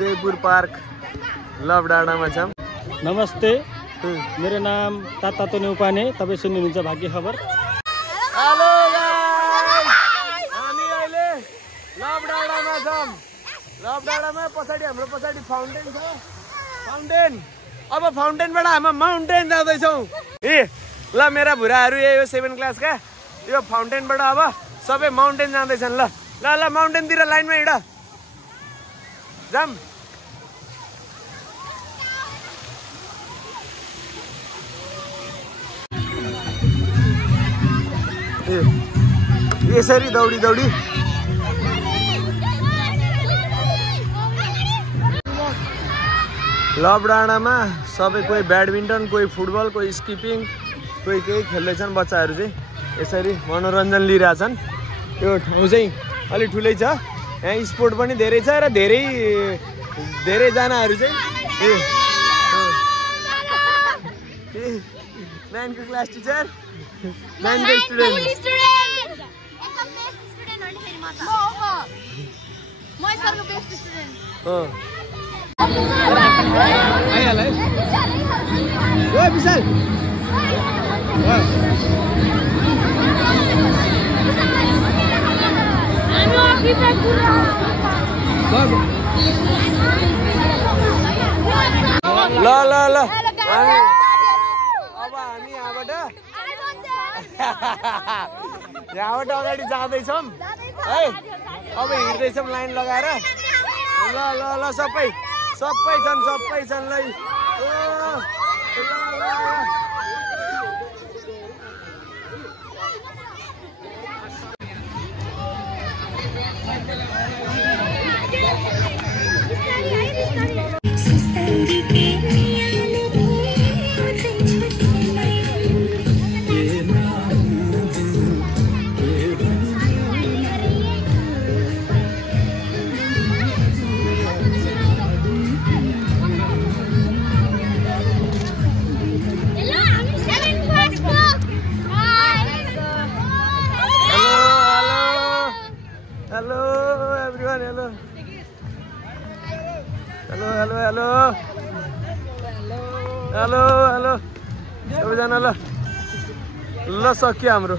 Udaipur park love डाँडामा छौँ। नमस्ते, मेरो नाम तातो नेउपाने, तपाईँ सुन्नुहुन्छ भाग्य खबर। हेलो गाइस, हामी अहिले लभ डाँडामा छौँ। लभ डाँडामा पछाडि हाम्रो पछाडि फाउन्टेन छ। फाउन्टेन, अब फाउन्टेनबाट हामी माउन्टेन जाँदैछौँ। ए ल मेरा भुराहरू यही हो 7 क्लासका। यो फाउन्टेनबाट अब सबै माउन्टेन जाँदैछन्। ल ल ल माउन्टेनतिर लाइनमा हिँड जाम। यसरी दौडी दौडी लभ डाँडामा सबै कोही ब्याडमिन्टन, कोही फुटबल, कोही स्किपिङ, कोही केही खेल्दैछन्। बच्चाहरू चाहिँ यसरी मनोरञ्जन लिइरहेछन्। यो ठाउँ चाहिँ अलिक ठुलै छ। यहाँ स्पोर्ट पनि धेरै छ र धेरैजनाहरू चाहिँ 9को क्लास टिचर, 9को स्टुडेन्ट। विशाल ल ल ल अब हामी यहाँबाट अगाडि जाँदैछौँ है। अब हिँड्दैछौँ लाइन लगाएर। ल ल ल सबै छन् ल। हेलो सबैजना। ल सक्यो हाम्रो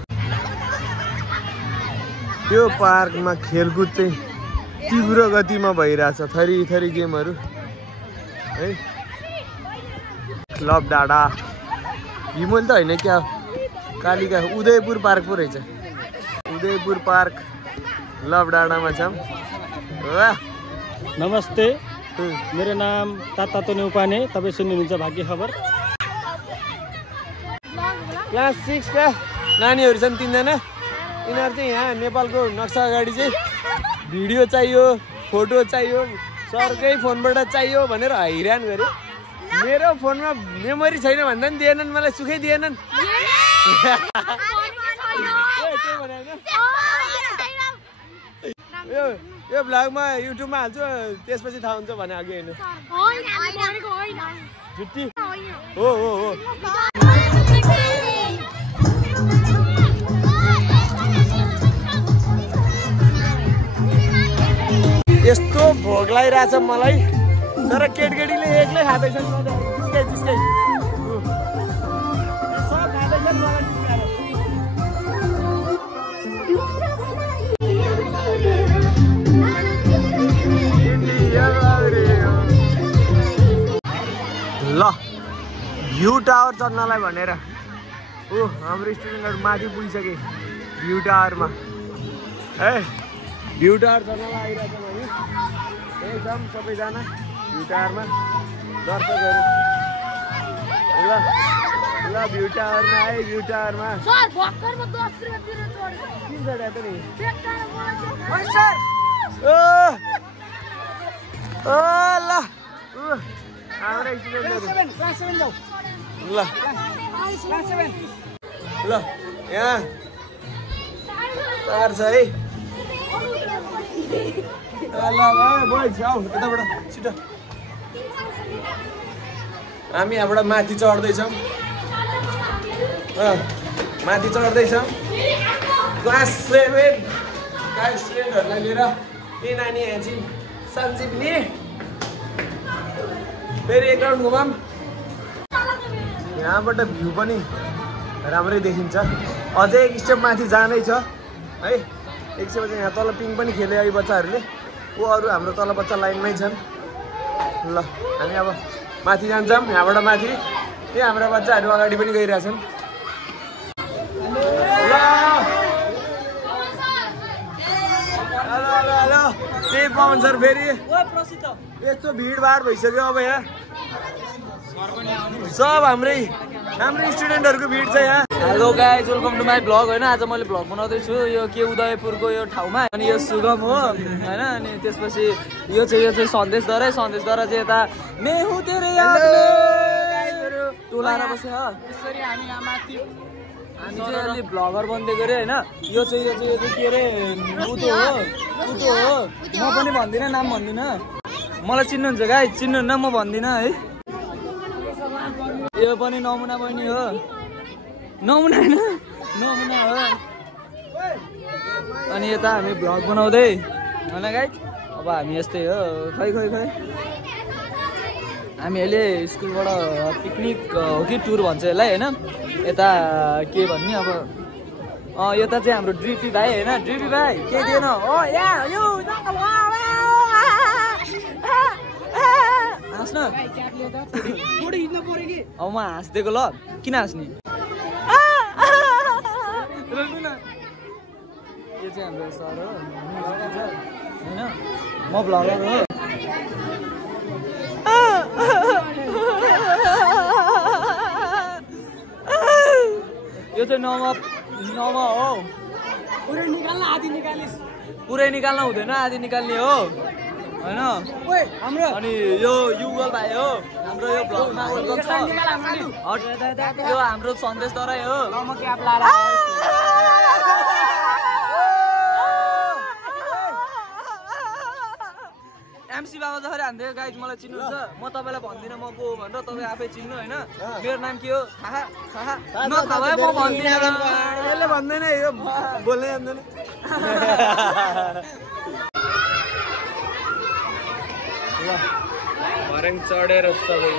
यो पार्कमा खेलकुद चाहिँ तीव्र गतिमा भइरहेछ। थरी थरी गेमहरू है। लभ डाँडा हिमोल त होइन क्या, कालिका उदयपुर पार्क पो रहेछ। उदयपुर पार्क लभ डाँडामा छौँ। वाह नमस्ते, मेरो नाम तातो नेउपाने, तपाईँ सुन्नुहुन्छ भाग्य खबर। क्लास 6 का नानीहरू छन् 3 जना। यिनीहरू चाहिँ यहाँ नेपालको नक्सा अगाडि चाहिँ भिडियो चाहियो, फोटो चाहियो, सरकै फोनबाट चाहियो भनेर हैरान गरे। मेरो फोनमा मेमोरी छैन भन्दा पनि दिएनन्, मलाई सुखै दिएनन्। यो भ्लगमा युट्युबमा हाल्छु, त्यसपछि थाहा हुन्छ भने अघि होइन। छुट्टी हो हो हो। यस्तो भोक लागिरहेछ मलाई, तर केटकेटीले एक्लै खाँदैछन्। जिस्कै सब खाँदैछन्, मलाई ल भ्यू टावर चढ्नलाई भनेर हाम्रो स्टुडेन्टहरू माथि पुगिसके भ्यू टावरमा है। भ्यू टावर चढ्नलाई आइरहेछौँ हामी। यही छौँ सबैजना भ्यू टावरमा दर्शकहरू। ल ल भ्यू टावरमा आए। भ्यू टावरमा ल हाम्रो स्टुडेन्टहरू ल यहाँ तार छ है। ल बोइज आऊ यताबाट छिटो। हामी यहाँबाट माथि चढ्दैछौँ। माथि चढ्दैछौँ। क्लास 7 का स्टुडेन्टहरूलाई लिएर। ए नानी यहाँ चाहिँ सञ्जीवनी फेरि एक राउन्ड घुमाम। यहाँबाट भ्यू पनि राम्रै देखिन्छ। अझै एक स्टेप माथि जानै छ है। एक स्टेप यहाँ तल पिङ पनि खेले अहिले बच्चाहरूले। ऊ अरू हाम्रो तल बच्चा लाइनमै छन्। ल हामी अब माथि जान्छौँ। यहाँबाट माथि त्यही हाम्रा बच्चाहरू अगाडि पनि गइरहेछन्। हेलो त्यही पवन सर फेरि यस्तो भिडभाड भइसक्यो अब यहाँ सब हाम्रै स्टुडेन्टहरूको भिड छ यहाँ। Hello guys, welcome to my blog होइन। आज मैले ब्लग बनाउँदैछु यो के उदयपुरको यो ठाउँमा। अनि यो सुगम हो होइन। अनि त्यसपछि यो चाहिँ सन्देशद्वारा चाहिँ यता मेहु तेरे याद टोलाएर बस्यो। यसरी हामी यहाँ माथि हामी चाहिँ अलि ब्लगर बन्दै गऱ्यो होइन। यो चाहिँ के अरे उतो हो। म पनि भन्दिनँ, नाम भन्दिनँ। मलाई चिन्नुहुन्छ गाइज, चिन्नुहुन्न म भन्दिनँ है। यो पनि नमुना बहिनी हो। नमुना होइन, नमुना हो। अनि यता हामी भ्लग बनाउँदै होइन गाइज। अब हामी यस्तै हो। खै हामी अहिले स्कुलबाट पिकनिक हो कि टुर भन्छ यसलाई होइन। यता के भन्ने अब यता चाहिँ हाम्रो ड्रिपी भाइ होइन। ड्रिपी भाइ के दिएन हो हाँस्न। अब म हाँस्दिएको ल, किन हाँस्ने? यो चाहिँ हाम्रो सर हो होइन। म ब्लगर हो। यो चाहिँ नमा हो। पुरै निकाल्न हुँदैन, आधी निकाल्ने हो होइन। अनि यो युगल भाइ हो हाम्रो। यो ब्लगमा वेलकम छ। यो हाम्रो सन्देशद्वारै हो। एमसी बाबा जसरी हान्थ्यो गाइज, मलाई चिन्नुहुन्छ। म तपाईँलाई भन्दिनँ म को हो भनेर, तपाईँ आफै चिन्नु होइन। मेरो नाम के हो थाहा नथाहा भए म भन्दिनँ। यसले भन्दैन, यो बोल्नै जान्दैन। भर्याङ चढेर सबै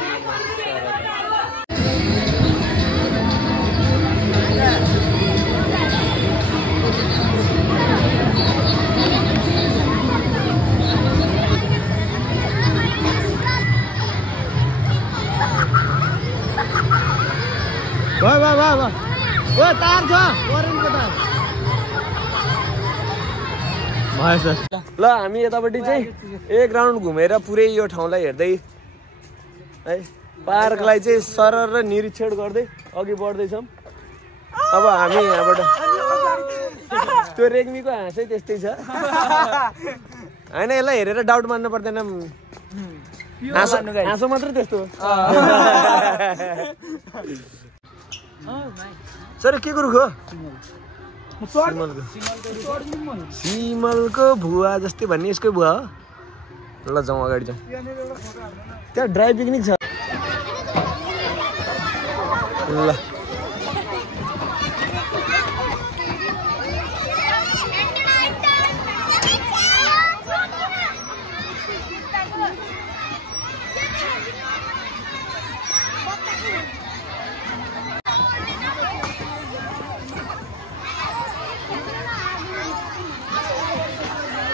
वाह ओ तार छ करेन्टको तार भयो सर। ल हामी यतापट्टि चाहिँ एक राउन्ड घुमेर पुरै यो ठाउँलाई हेर्दै है पार्कलाई चाहिँ सरर निरीक्षण गर्दै अघि बढ्दैछौँ। अब हामी यहाँबाट त्यो रेग्मीको हाँसै त्यस्तै छ होइन। यसलाई हेरेर डाउट मान्नु पर्दैन। हाँसो मात्र त्यस्तो हो। सर के रुख हो? सिमलको भुवा जस्तै भन्ने यसकै भुवा हो। ल जाउँ अगाडि जाउँ। त्यहाँ ड्राई पिकनिक छ। ल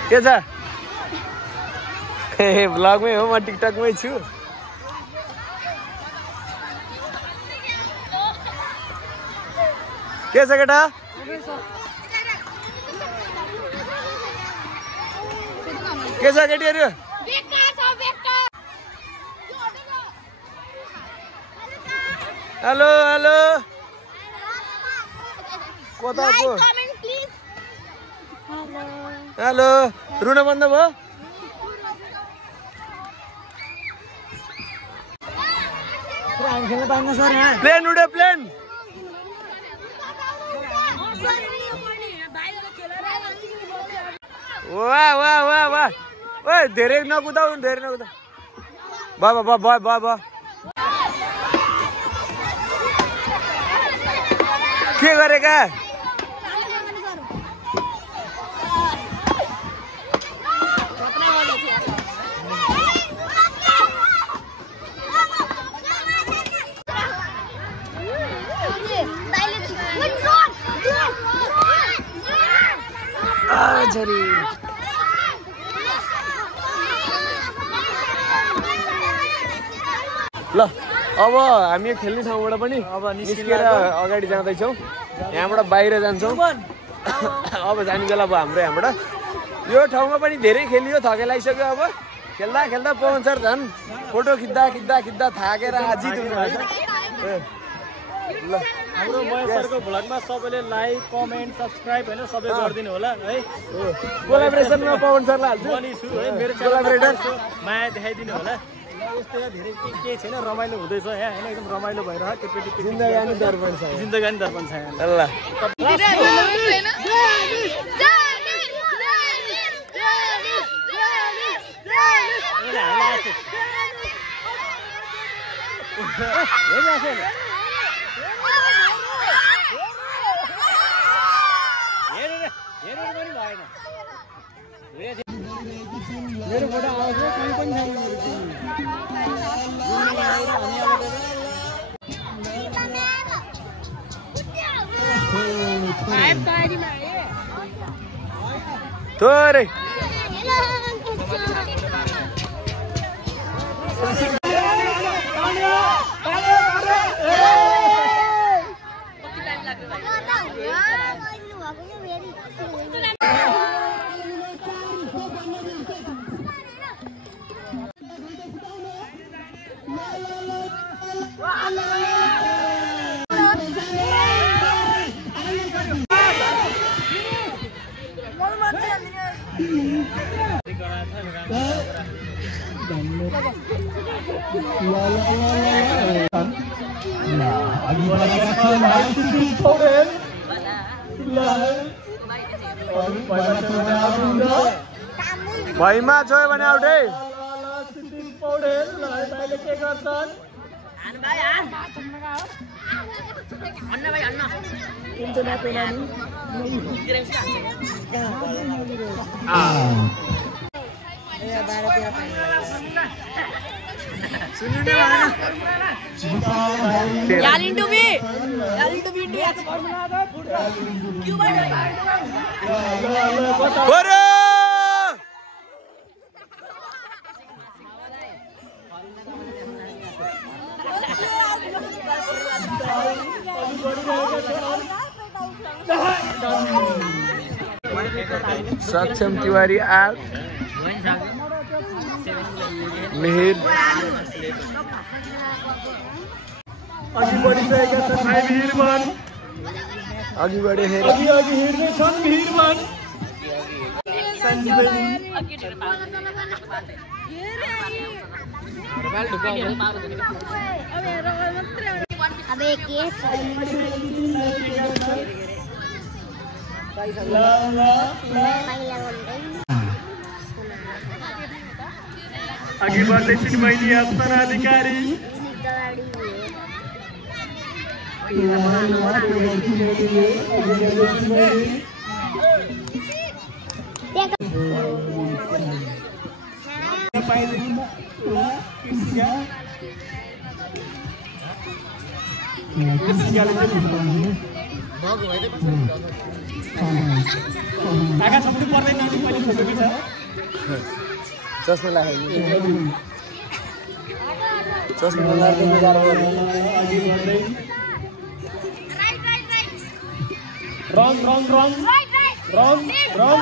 के छ? ब्लगमै हो, म टिकटकमै छु। के छ केटा? के छ केटीहरू? हेलो हेलो कताको? हेलो रुन बन्द भयो? प्लेन उड्यो प्लेन। वाह वाह वाह वाह। ओए धेरै नकुदाऊ, धेरै नकुदा। बा के गरेका? छोरी ल अब हामी खेल्ने ठाउँबाट पनि अब निस्केर अगाडि जाँदैछौँ यहाँबाट बाहिर जान्छौँ अब जाने बेला अब हाम्रो यहाँबाट यो ठाउँमा पनि धेरै खेलियो थके लागिसक्यो अब खेल्दा खेल्दा पवन सर झन् फोटो खिच्दा खिच्दा खिच्दा थाकेर आजित हुनुहुन्छ ल हाम्रो महेश सरको भ्लगमा सबैले लाइक कमेन्ट सब्सक्राइब हैन सबै गरिदिनु होला है कोलाबोरेसनमा पवन सरलाई हाल्छु पनि छु है मेरो कोलाबोरेटर माया देखाइदिनु होला यस्तो धेरै केही छैन रमाइलो हुँदैछ यहाँ हैन एकदम रमाइलो भइरहेको केटी जिन्दगानी दर्पण छ जिन्दगानी दर्पण छ यहाँ ल मेरो फोटो आउँछ कहीँ पनि छैन थोरै भैमा छोयो भने आउटै के गर्छन् सक्षम तिवारी आउट मिहिर अघि बढिसकेका छन् भाइ मिहिरमान अघि बढेर अघि हिँड्ने छन् मिहिरमान अबे के अघि बढ्दैछिन् मैले अप्सरा अधिकारी आँखा छप्नु पर्दैन मैले खोजेको छ चस्मा लगाएको चस्मा लगाएर रङ रङ रङ रङ रङ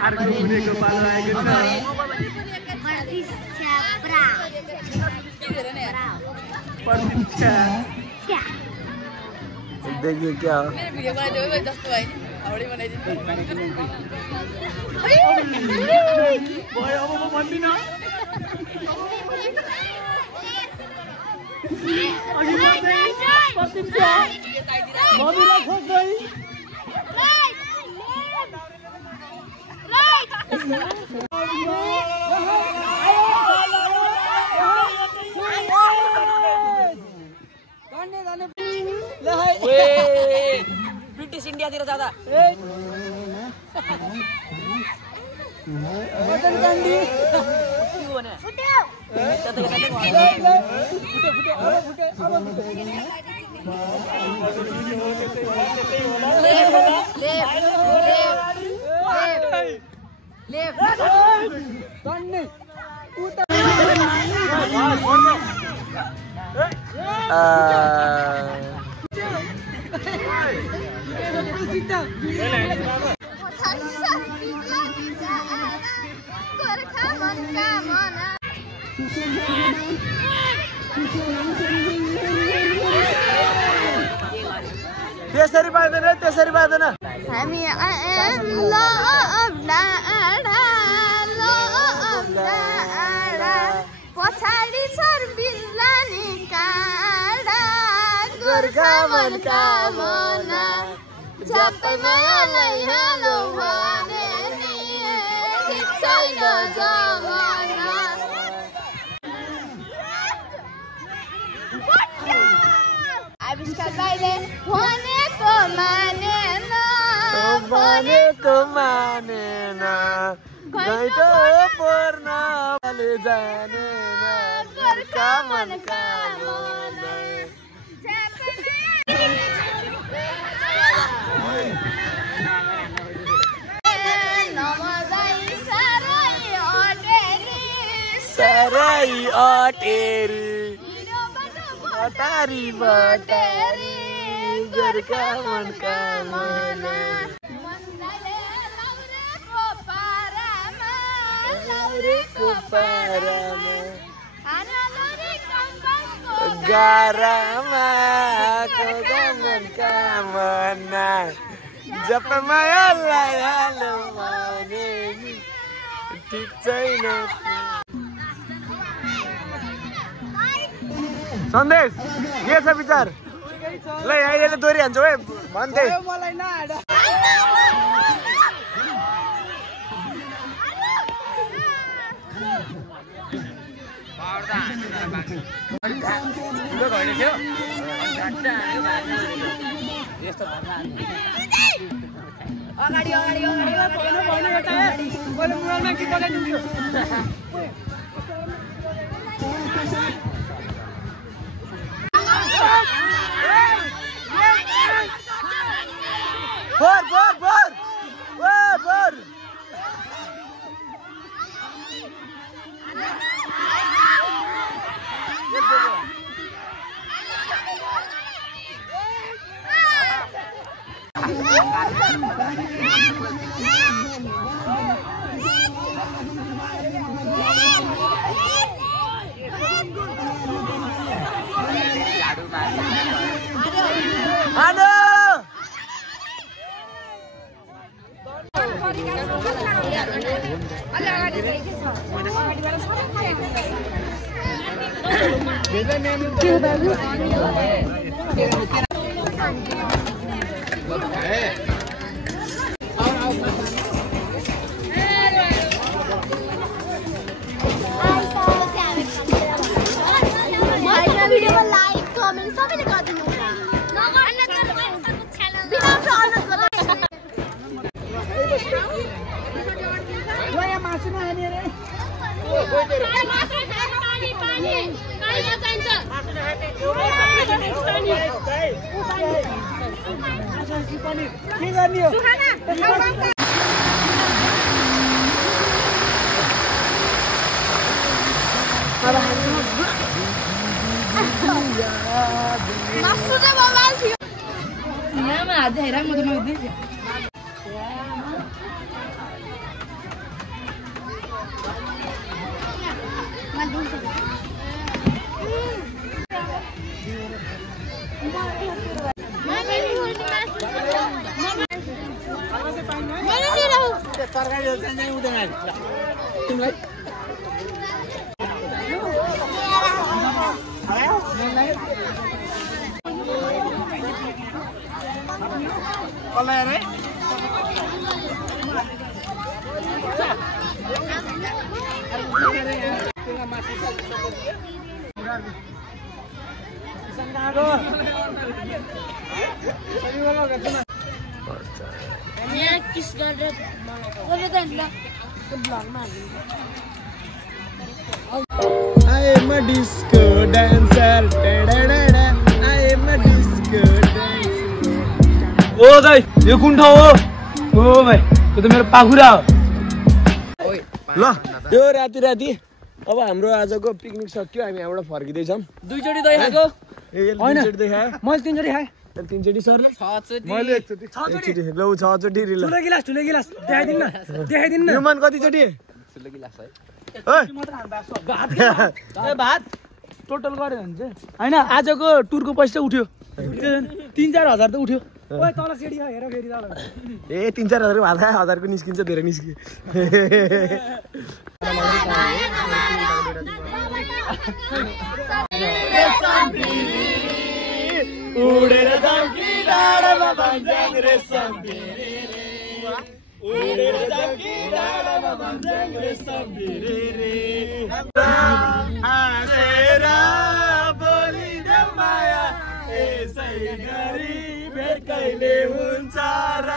अर्को हुनेको पालो आएको छ देखिए क्या वीडियो बना दो भाई 10 तो भाई आवड़ी बनाई दी भाइ अब म भन्दिन अघि बढ्दै प्रतीक्षा मबिला खोज्दै ब्रिटिश इन्डियातिर जाँदा त्यसरी बाँध्दैन त्यसरी बाँध्दैन हामी पछाडि छर बिल्लानी काँडा गोर्खा मनका मना झ्याप्पै मायालाई हालो भने नि ठिक छैन जमाना आविष्कार भाइले भनेको मानेन भनेको मानेन घैँटो पर्न जानेन गोर्खा मनका मना सराई अटेरी अटारी बटारी गोर्खा मनका मना लौरेको पारामा गारामा गोर्खा मनका मना जप मायालाई हालो भने ठिक छैन सन्देश के छ विचार ल अहिले दोरी हान्छौ है भन्थे मलाई नआड अगाडि अगाडि अगाडि मोबाइलमा के पकाइदिन्छु bore bore bore bore bore भिडियोमा लाइक कमेन्ट सबैले गरिदिनु किस गरेर I am a disco dancer. I am a disco dancer. ओ दाइ यो कुन ठाउँ हो? ओ भाइ त्यो त मेरो पाखुरा हो। ल यो राति अब हाम्रो आजको पिकनिक सक्यो हामी यहाँबाट फर्किँदैछौँ। दुईचोटि दही खाएको होइन देखायो मैले तिनचोटि खाएँ। तीनचोटि सरले मैले एकचोटि लौ छचोटि रिल ठुलो गिलास देखाइदिनु यो मन कतिचोटि भात टोटल गऱ्यो भने चाहिँ होइन आजको टुरको पैसा उठ्यो 3-4 हजार त उठ्यो। तल सिडी हेर फेरि तल ए 3-4 हजारको भात 1000को निस्किन्छ धेरै निस्कियो। उडेर जाऊ कि डाँडामा भन्ज्याङ रेशम भिरे रे उडेर जाऊ कि डाँडामा भन्ज्याङ रेशम भिरे रे हाँसेर बोलिदेऊ माया यसै गरी भेट कहिले हुन्छ र